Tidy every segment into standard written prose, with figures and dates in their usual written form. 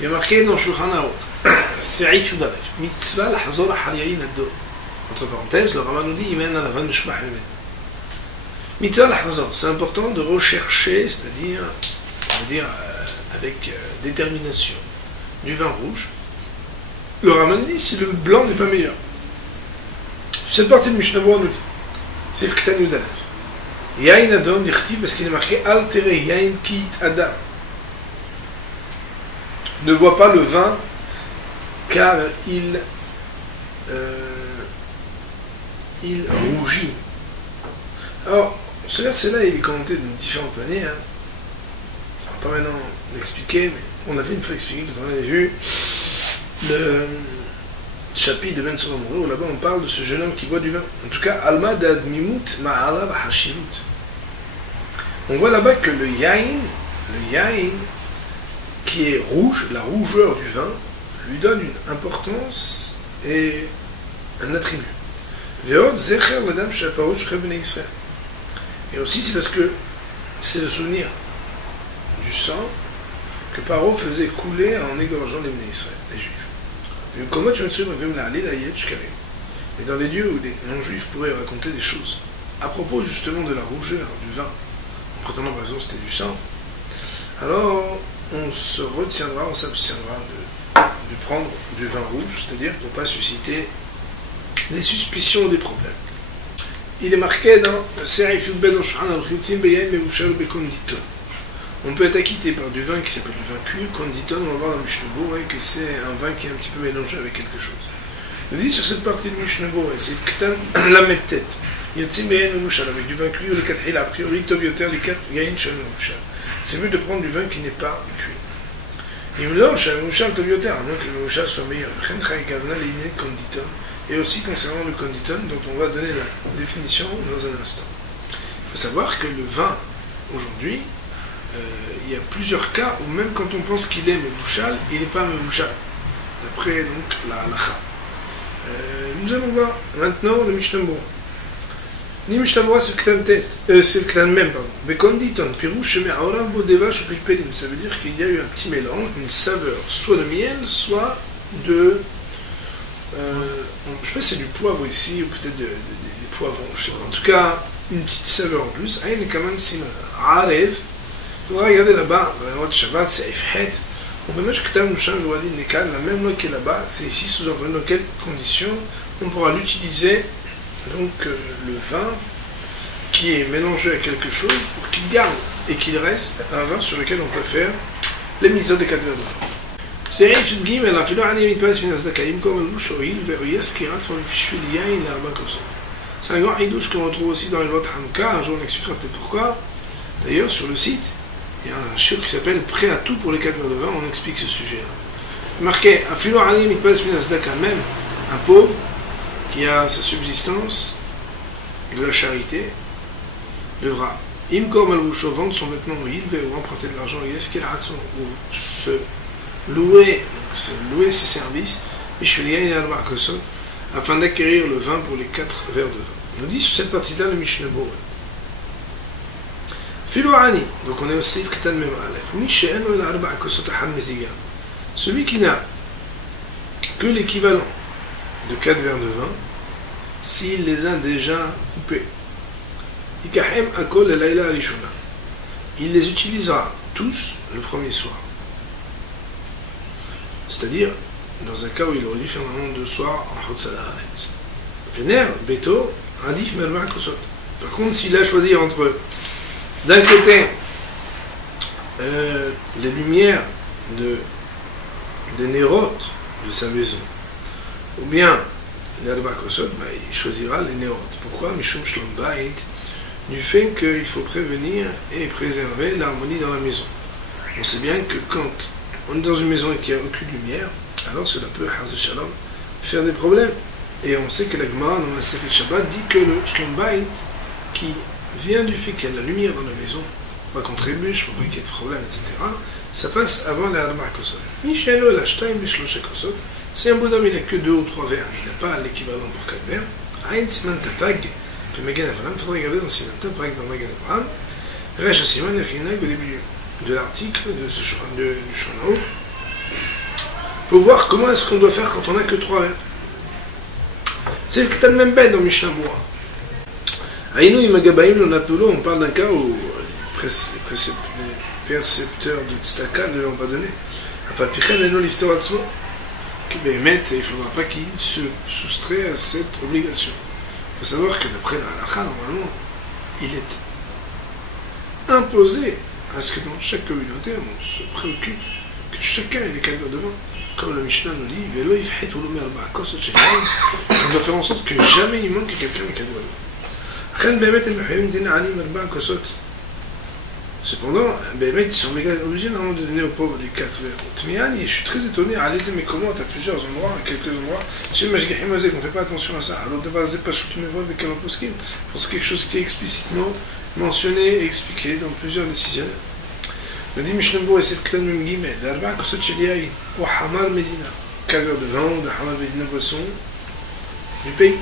Il y a marqué dans Shulchan Aruch, Se'if Yudalef, Mitzvah l'Hazor Ha'Yayin Addo. Entre parenthèses, le Rambam nous dit Imen Alavan Mishmah Imen. Mitzvah l'Hazor, c'est important de rechercher, c'est-à-dire, avec détermination, du vin rouge. Le Rambam dit si le blanc n'est pas meilleur. Cette partie de Mishnah Berurah nous dit c'est Ktan Yudalef. Yain Adom dit parce qu'il est marqué Altere Yain Kit Adam. Ne voit pas le vin car il rougit. Alors, ce verset-là, il est commenté de différentes manières. On va pas maintenant l'expliquer, mais on avait une fois expliqué quand on avait vu le chapitre de Ben Solomon, où là-bas on parle de ce jeune homme qui boit du vin. En tout cas, Alma d'Ad Mimut Ma'ala Hashivut. On voit là-bas que le yain qui est rouge, la rougeur du vin, lui donne une importance et un attribut. Et aussi c'est parce que c'est le souvenir du sang que Paro faisait couler en égorgeant les Bnei Israël, les Juifs. Et dans les lieux où les non-juifs pourraient raconter des choses à propos justement de la rougeur du vin, en prétendant par exemple que c'était du sang, alors on se retiendra, on s'abstiendra de prendre du vin rouge, c'est-à-dire pour ne pas susciter des suspicions ou des problèmes. Il est marqué dans on peut être acquitté par du vin qui s'appelle du vin cuir, konditon, on va voir dans Mishnah Berurah que c'est un vin qui est un petit peu mélangé avec quelque chose. Il dit sur cette partie de Mishnah Berurah, c'est Ktan la tête. Il y a avec du vin cuir, le kathil a priori, tobioter, les quatre, yain shel meushal. C'est mieux de prendre du vin qui n'est pas cuit. Il me lance un mouchal tobioter, à moins que le mouchal soit meilleur. Et aussi concernant le konditon, dont on va donner la définition dans un instant. Il faut savoir que le vin, aujourd'hui, il y a plusieurs cas où même quand on pense qu'il est mevouchal, il n'est pas mevouchal. D'après donc la halakha. Nous allons voir maintenant le Mishnah Berurah. Ni Mishnah Berurah c'est le Ktan tête, c'est le Ktan même, pardon. Mais konditon, pirouche me'aorav bodevash ou pilpelim. Ça veut dire qu'il y a eu un petit mélange d'une saveur, soit de miel, soit de je ne sais pas si c'est du poivre ici, ou peut-être des poivrons, je sais pas. En tout cas, une petite saveur en plus. Aïn kaman simana. Arev. Il faudra regarder là-bas, dans le Shabbat, c'est Ifhet. On peut mettre que la même loi qui est là-bas, c'est ici sous-entendu dans quelles conditions on pourra l'utiliser, donc le vin qui est mélangé à quelque chose pour qu'il garde et qu'il reste un vin sur lequel on peut faire les mitzvot de 4 verres de vin. סעיף ג' אפילו עני מתפרס מן הצדקה, במקום הלבוש הואיל ויזכיר עצמו בשביל יין לארבע כוסות. C'est un grand hidouche qu'on retrouve aussi dans les lois de Hanouka, un jour on expliquera peut-être pourquoi. D'ailleurs, sur le site, il y a un shiur qui s'appelle Prêt à tout pour les 4 verres de vin, on explique ce sujet-là. Marqué, afilo ani mitpes min azdaka, même un pauvre qui a sa subsistance de la charité devra imkom al-wusho vendre son vêtement au ilve ou emprunter de l'argent yeskir atzon ou se louer ses services afin d'acquérir le vin pour les 4 verres de vin. On nous dit sur cette partie-là le Mishnah Berurah. Filouani, donc on est au Seif Katan Mem Aleph. Celui qui n'a que l'équivalent de 4 verres de vin, s'il les a déjà coupés, il les utilisera tous le premier soir. C'est-à-dire, dans un cas où il aurait dû faire normalement 2 soirs en Hotzala Haaretz. Vénère, Beto, Radif Merva Kosot. Par contre, s'il a choisi entre, d'un côté, les lumières des nérotes de sa maison, ou bien les Arba Kosot, il choisira les nérotes. Pourquoi Mishum Shlom Bait, du fait qu'il faut prévenir et préserver l'harmonie dans la maison. On sait bien que quand on est dans une maison qui a aucune lumière, alors cela peut, Haz Shalom, faire des problèmes. Et on sait que la Gemara, dans la Sefet Shabbat, dit que le Shlom Bait, qui vient du fait qu'il y a de la lumière dans la maison, pas qu'on trébuche, pour pas qu'il y ait de problème, etc., ça passe avant les Arba Kosot. Michelo, la Shtaim, Bishlosh Kosot, si un bonhomme il n'a que 2 ou 3 verres, il n'a pas l'équivalent pour 4 verres, Aïn Siman Tatag, puis Magan Avram, il faudrait regarder dans Siman Tatag, dans Magan Avram, Resh Siman Echinag, au début de l'article du Shulchan Aruch, pour voir comment est-ce qu'on doit faire quand on n'a que 3 verres. C'est le Ketan Membed dans Mishnah Bura. Aïnou Imagabaïm, on parle d'un cas où les percepteurs de Tzedaka ne l'ont pas donné. Enfin, Pichen et non Liftor Atzmo, que Béhémet, il ne faudra pas qu'il se soustrait à cette obligation. Il faut savoir que d'après la halakha, normalement, il est imposé à ce que dans chaque communauté, on se préoccupe que chacun ait des cadres de vin. Comme la Mishnah nous dit, on doit faire en sorte que jamais il manque quelqu'un des cadres de vin. Cependant, ils sont obligés de donner aux pauvres les 4 verres. Je suis très étonné, allez-y, mais comment, à plusieurs endroits, à quelques endroits, chez Majgahim Azek, on ne fait pas attention à ça. Alors, c'est quelque chose qui est explicitement mentionné et expliqué dans plusieurs décisions. On dit Mishnambur et c'est le clan même guillemets, d'Arba Kosot Cheliaï, ou Hamar Medina, 4 verres de vin, ou de Hamar Medina boisson du pays.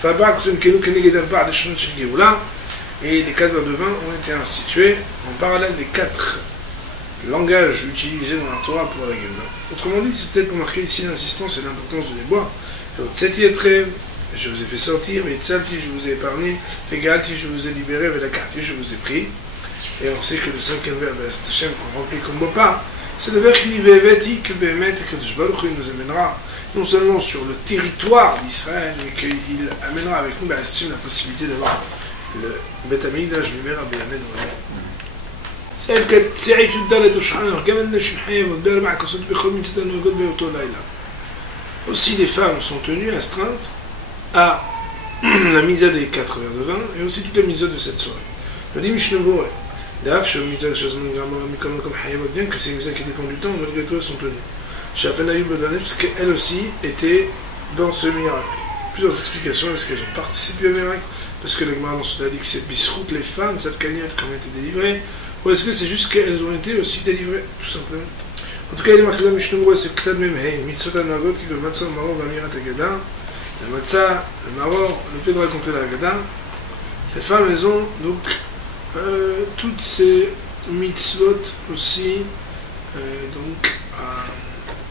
Fabra Kosot Kenu Keneged Arba, de Shonot Cheliaoula. Et les 4 verres de vin ont été institués en parallèle des 4 langages utilisés dans la Torah pour la Géoula. Autrement dit, c'est peut-être pour marquer ici l'insistance et l'importance de les boire. Je vous ai fait sortir, et Tzalti, je vous ai épargné, Fegalti, je vous ai libéré, Velakati, je vous ai pris. Et on sait que le 5e verre de Hachem qu'on remplit comme bopa, c'est le verre qui Veveti, que Behemet, et que Djbaruch nous amènera non seulement sur le territoire d'Israël, mais qu'il amènera avec nous la possibilité d'avoir le בית המקדש במהרה בימינו אמן. סעיף י"ד ושען, גם הנשים חייבות ב4 כוסות בכל מצוות הנוהגות באותו לילה. Aussi les femmes sont tenues astreintes à la misa des 4 verres de vin et aussi toute la misa de cette soirée. Le dit Mishnah Bura, d'Af, bien que ces misas qui dépendent du temps, malgré tout elles sont tenues. Shafanaïb Badaneb, parce qu'elles aussi étaient dans ce miracle. Plusieurs explications, est-ce qu'elles ont participé au miracle? Parce que le Gemara dans ce dit que c'est Bisrout, les femmes, cette cagnotte qui ont été délivrées, ou est-ce que c'est juste qu'elles ont été aussi délivrées, tout simplement? En tout cas, il est marqué dans Mishnah, c'est Ktad Memhei, Mitzvot al-Magot, qui doit Matzah, le Maror, Vamirat Agada, la Matzah, le Maror, le fait de raconter la Agada. Les femmes, elles ont donc toutes ces mitzvot aussi donc à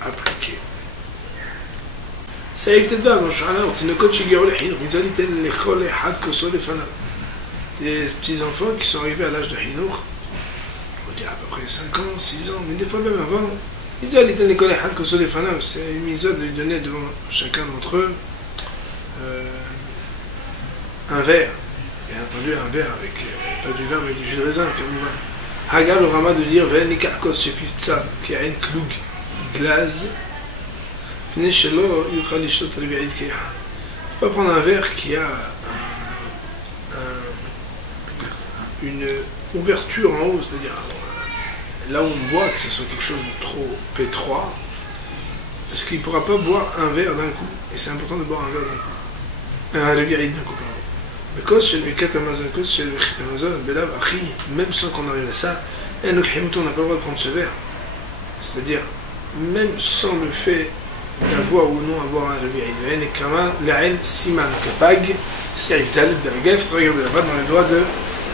appliquer. סעיף ט"ו, שואלה תינוקות שהגיעו לחינוך, מצווה ליתן לכל אחד כוסו לפניו. Des petits enfants qui sont arrivés à l'âge de Hinoch, on dirait à peu près 5 ans, 6 ans, mais des fois même avant, מצווה ליתן לכל אחד כוסו לפניו, c'est une mise de lui donner devant chacun d'entre eux un verre, bien entendu un verre avec pas du vin mais du jus de raisin, comme on va. Hagal au Rama de dire ואין ניקח כוס שפיצה כעין כלוג גלז il ne faut pas prendre un verre qui a une ouverture en haut, c'est-à-dire là où on boit, que ce soit quelque chose de trop étroit, parce qu'il ne pourra pas boire un verre d'un coup, et c'est important de boire un verre d'un coup, un revirite d'un coup, même sans qu'on arrive à ça, on n'a pas le droit de prendre ce verre, c'est-à-dire même sans le fait d'avoir ou non avoir un revirite. Et comme l'Aïn Siman Kapag, c'est Altal, Bergef, regardez là-bas dans les doigts de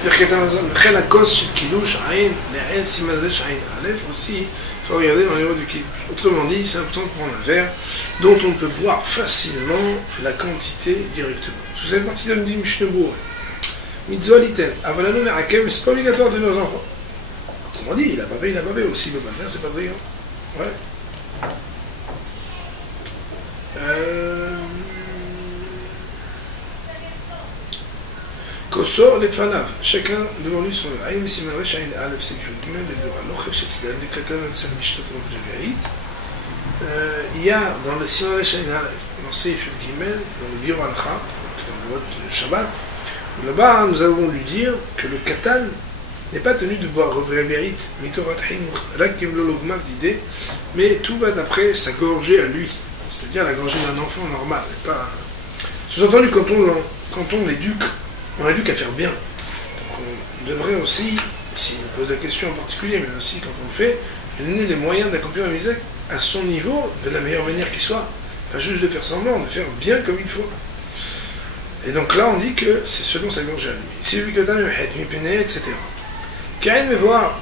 Birkat Amazon. Mais la cause chez Kilouch, Aïn, l'Aïn Siman Resh, Aïn Aleph aussi, il faut regarder dans les doigts du Kilouch. Autrement dit, c'est important de prendre un verre dont on peut boire facilement la quantité directement. Sous cette partie là, nous dit Mishnebour, Mitzvah Liten, Avalano Merakem, mais c'est pas obligatoire de nos enfants. Autrement dit, il a pas fait aussi, le faire, c'est pas brillant. Ouais. Kosor les fanav, chacun devant lui son verre. Aïm Siman Resh Aïn Aleph Sekul Gimel, le Dora Lochev Shetzlem, le Katan Sal Mishtot Rokeverit. Il y a dans le Siman Resh Aïn Aleph, dans Seif Gimel, dans le Biur Alcha, dans le vote de Shabbat, là-bas nous avons lu dire que le Katan n'est pas tenu de boire Rokeverit, Mitorat Hinuch, Rakim Lologmak d'idée, mais tout va d'après sa gorgée à lui. C'est-à-dire la gorgée d'un enfant normal, et pas... Sous-entendu, quand on l'éduque, on l'éduque à faire bien. Donc on devrait aussi, s'il nous pose la question en particulier, mais aussi quand on le fait, lui donner les moyens d'accomplir la misère à son niveau, de la meilleure manière qui soit. Pas juste de faire semblant, de faire bien comme il faut. Et donc là, on dit que c'est selon sa gorgée à lui. Si lui katan le het, mi pene, etc. Kain me voir,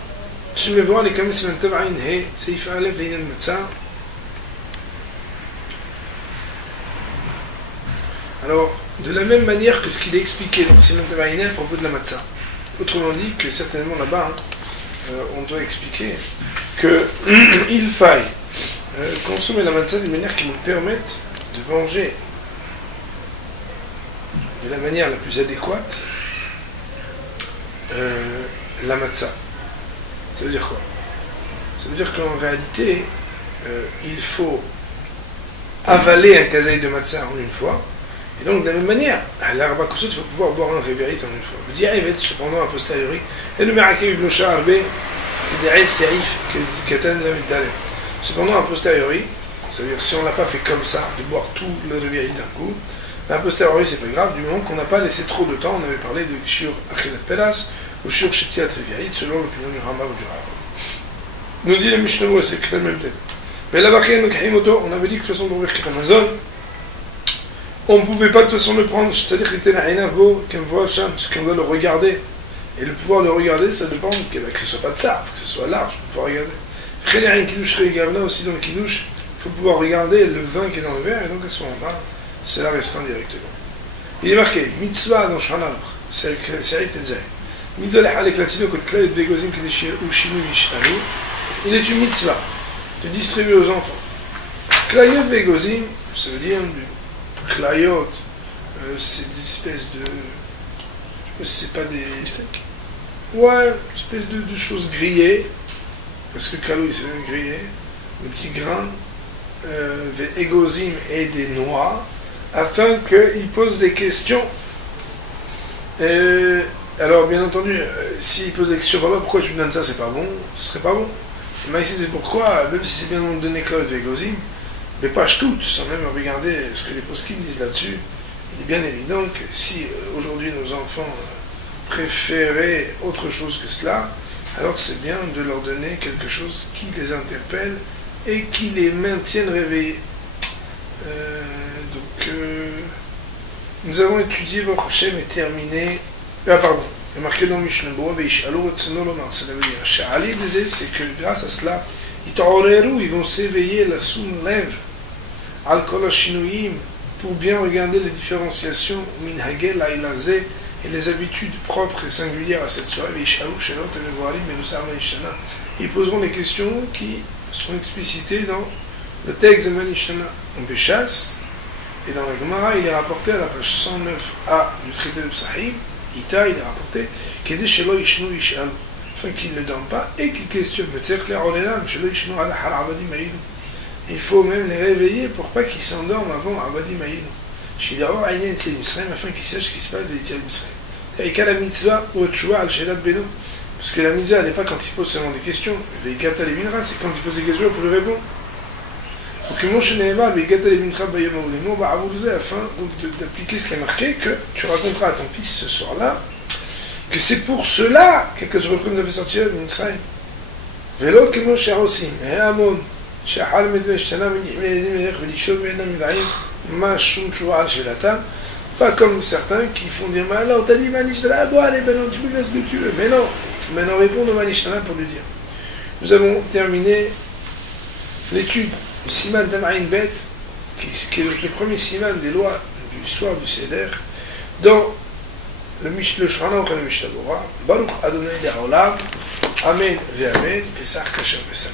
je me vois les kames simantav aïn he, seif alef leinan matzah, Alors, de la même manière que ce qu'il a expliqué dans Siman Tavaïné à propos de la matzah. Autrement dit, que certainement là-bas, on doit expliquer qu'il faille consommer la matzah d'une manière qui nous permette de manger de la manière la plus adéquate la matzah. Ça veut dire quoi? Ça veut dire qu'en réalité, il faut avaler un kazaï de matzah en une fois. Et donc, de la même manière, l'arba kusut, il faut pouvoir boire un révérit en une fois. Le dirait cependant a posteriori, et le miracle ibn Sha'arbe, cependant a posteriori, c'est-à-dire si on ne l'a pas fait comme ça, de boire tout le révérit d'un coup, a posteriori c'est pas grave, du moment qu'on n'a pas laissé trop de temps. On avait parlé de Shur Achilat Pelas, ou Shur Shetiat Révérit, selon l'opinion du Rambam ou du Rav. Nous dit le Mishnah, c'est que la même tête. Mais là-bas, on avait dit que de toute façon, pour ouvrir Amazon, on ne pouvait pas de toute façon le prendre, c'est-à-dire qu'il était un beau, parce qu'on doit le regarder. Et le pouvoir le regarder, ça dépend que ce ne soit pas de ça, que ce soit large, pour pouvoir regarder. Aussi dans le kidouche, il faut pouvoir regarder le vin qui est dans le verre, et donc à ce moment-là, c'est la restreint directement. Il est marqué, mitzvah dans Shana, c'est Tetzaï. Mitzvah l'halek latino, kod klayot vegozim kedeshir ou shinu yishtaru. Il est une mitzvah de distribuer aux enfants. Klayot vegozim, ça veut dire Klayot, c'est des espèces de. Je sais pas si c'est pas des. Ouais, une espèce de choses grillées. Parce que Kalou, il s'est bien grillé. Des petits grains. Égozim et des noix. Afin qu'ils posent des questions. Alors, bien entendu, s'ils posent des questions, pourquoi tu me donnes ça, c'est pas bon. Ce serait pas bon. Mais ici, c'est pourquoi, même si c'est bien donné Klayot Vegozim, mais pas toutes, sans même regarder ce que les poskim disent là-dessus, il est bien évident que si aujourd'hui nos enfants préféraient autre chose que cela, alors c'est bien de leur donner quelque chose qui les interpelle et qui les maintienne réveillés. Nous avons étudié votre Hashem et terminé. Pardon, il est marqué dans Mishnah ça veut dire c'est que grâce à cela, ils vont s'éveiller, la soum lève. Al-Kol Shinuyim, pour bien regarder les différenciations, Minhagel, Aïlazé, et les habitudes propres et singulières à cette soirée, ils poseront les questions qui sont explicitées dans le texte de Manishtana. On Béchas, et dans la Gemara, il est rapporté à la page 109a du traité de Psahim, Ita, il est rapporté, afin qu'il ne dorme pas et qu'il questionne. Il faut même les réveiller pour pas qu'ils s'endorment avant Abadi Maïno. Afin qu'ils sachent ce qui se passe des Yitziat Mitzrayim. Parce que la mitzvah n'est pas quand il pose seulement des questions. C'est quand il pose des questions pour lui répondre. Donc, afin d'appliquer ce qui est marqué, que tu raconteras à ton fils ce soir-là, que c'est pour cela que je nous a fait sortir de Mitzrayim. Vélo que mon cher aussi, et Amon. Pas comme certains qui font dire mais alors t'as dit Manishtana, bon allez maintenant tu me fais ce que tu veux. Mais non, il faut maintenant répondre au Manishtana pour lui dire. Nous avons terminé l'étude du Siman Tamaïn Bet, qui est le premier Siman des lois du soir du Seder, dans le Shana ou le Mishnah Torah. Baruch Adonai Le'olam, Amen ve'Amen, Pesach Kasher Pesach.